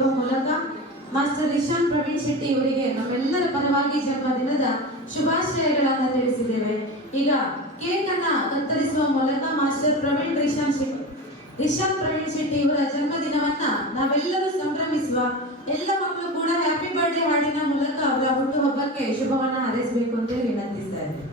ನೀಡುವ ಮೂಲಕ ಮಾಸ್ಟರ್ ಇಶಾನ್ ಪ್ರವೀಣ್ ಶೆಟ್ಟಿ ಇವರಿಗೆ ನಮ್ಮೆಲ್ಲರ ಪರವಾಗಿ ಜನ್ಮದಿನದ ಶುಭಾಶಯಗಳನ್ನು ತಿಳಿಸಿದ್ದೇವೆ. ಈಗ ಕೇಕ್ ಅನ್ನ ಕತ್ತರಿಸುವ ಮೂಲಕ ಮಾಸ್ಟರ್ ರಿಷಾನ್ ಪ್ರವೀಣ್ ಶೆಟ್ಟಿ ಇವರ ಜನ್ಮದಿನವನ್ನ ನಾವೆಲ್ಲರೂ ಸಂಭ್ರಮಿಸುವ, ಎಲ್ಲ ಮಕ್ಕಳು ಕೂಡ ಹ್ಯಾಪಿ ಬರ್ಡೇ ಹಾಡಿನ ಮೂಲಕ ಅವರ ಹುಟ್ಟುಹಬ್ಬಕ್ಕೆ ಶುಭವನ್ನ ಹಾರೈಸಬೇಕು ಅಂತ ವಿನಂತಿಸ್ತಾ ಇದ್ದೇವೆ.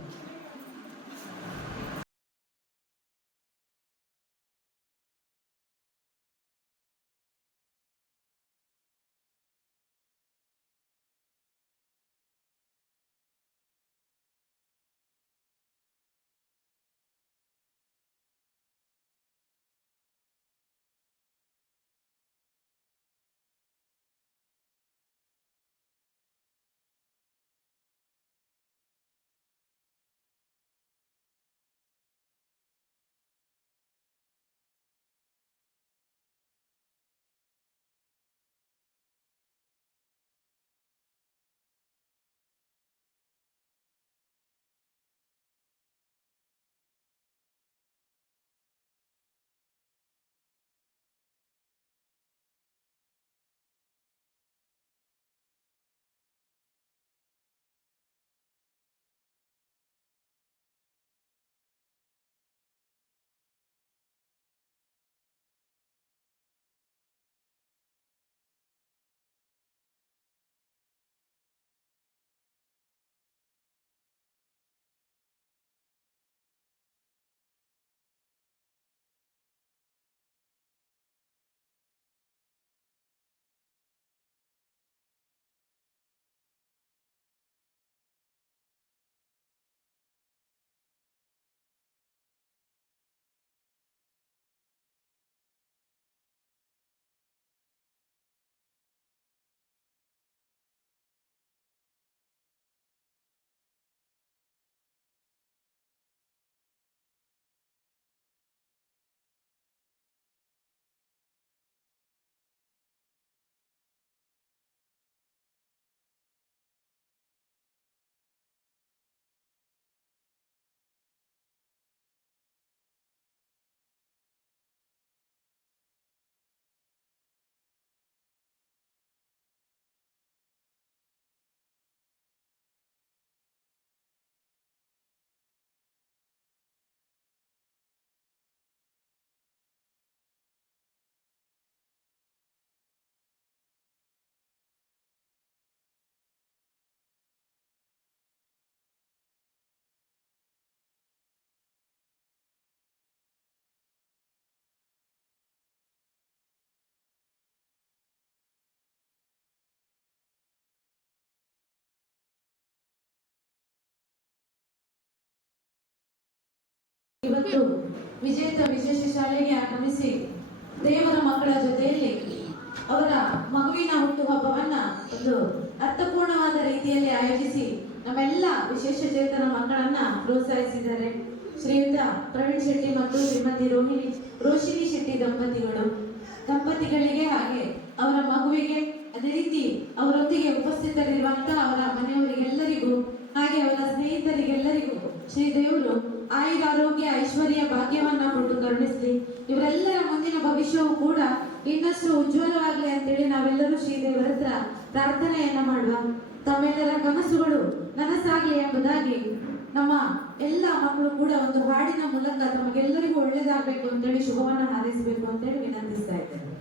ಇವತ್ತು ವಿಜೇತ ವಿಶೇಷ ಶಾಲೆಗೆ ಆಗಮಿಸಿ ದೇವರ ಮಕ್ಕಳ ಜೊತೆಯಲ್ಲಿ ಅವರ ಮಗುವಿನ ಹುಟ್ಟುಹಬ್ಬವನ್ನ ಒಂದು ಅರ್ಥಪೂರ್ಣವಾದ ರೀತಿಯಲ್ಲಿ ಆಯೋಜಿಸಿ ನಮ್ಮೆಲ್ಲ ವಿಶೇಷ ಚೇತನ ಮಕ್ಕಳನ್ನ ಪ್ರೋತ್ಸಾಹಿಸಿದ್ದಾರೆ ಶ್ರೀಯುತ ಪ್ರವೀಣ್ ಶೆಟ್ಟಿ ಮತ್ತು ಶ್ರೀಮತಿ ರೋಶಿನಿ ಶೆಟ್ಟಿ ದಂಪತಿಗಳಿಗೆ ಹಾಗೆ ಅವರ ಮಗುವಿಗೆ, ಅದೇ ರೀತಿ ಅವರೊಂದಿಗೆ ಉಪಸ್ಥಿತರಿರುವಂತಹ ಅವರ ಮನೆಯವರಿಗೆಲ್ಲರಿಗೂ ಹಾಗೆ ಅವರ ಸ್ನೇಹಿತರಿಗೆಲ್ಲರಿಗೂ ಶ್ರೀ ದೇವರು ಆಯುರಾರೋಗ್ಯ ಐಶ್ವರ್ಯ ಭಾಗ್ಯವನ್ನ ಕೊಟ್ಟು ಕರುಣಿಸಲಿ. ಇವರೆಲ್ಲರ ಮುಂದಿನ ಭವಿಷ್ಯವು ಕೂಡ ಇನ್ನಷ್ಟು ಉಜ್ವಲವಾಗಲಿ ಅಂತೇಳಿ ನಾವೆಲ್ಲರೂ ಶ್ರೀದೇವರ ಹತ್ರ ಪ್ರಾರ್ಥನೆಯನ್ನ ಮಾಡುವ. ತಮ್ಮೆಲ್ಲರ ಕನಸುಗಳು ನನಸಾಗಲಿ ಎಂಬುದಾಗಿ ನಮ್ಮ ಎಲ್ಲ ಮಕ್ಕಳು ಕೂಡ ಒಂದು ಹಾಡಿನ ಮೂಲಕ ತಮಗೆಲ್ಲರಿಗೂ ಒಳ್ಳೇದಾಗಬೇಕು ಅಂತೇಳಿ ಶುಭವನ್ನ ಹಾರೈಸಬೇಕು ಅಂತೇಳಿ ವಿನಂತಿಸ್ತಾ ಇದ್ದೇನೆ.